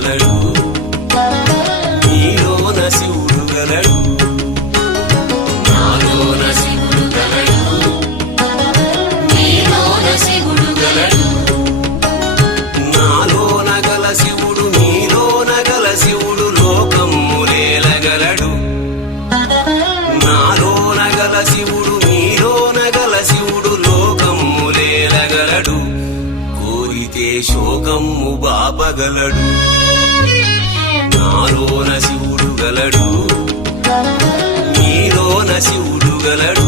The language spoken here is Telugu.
గలడు నీలోన శివుడు గలడు నాలోన శివుడు గలడు నీలోన శివుడు గలడు నాలోన గల శివుడు నీలోన గల శివుడు లోకమ్ములేలగలడు నాలోన గల శివుడు నీలోన గల శివుడు లోకమ్ములేలగలడు కోరితే శోకమ్ము బాపగలడు నాలోన శివుడు గలడు నీలోన శివుడు గలడు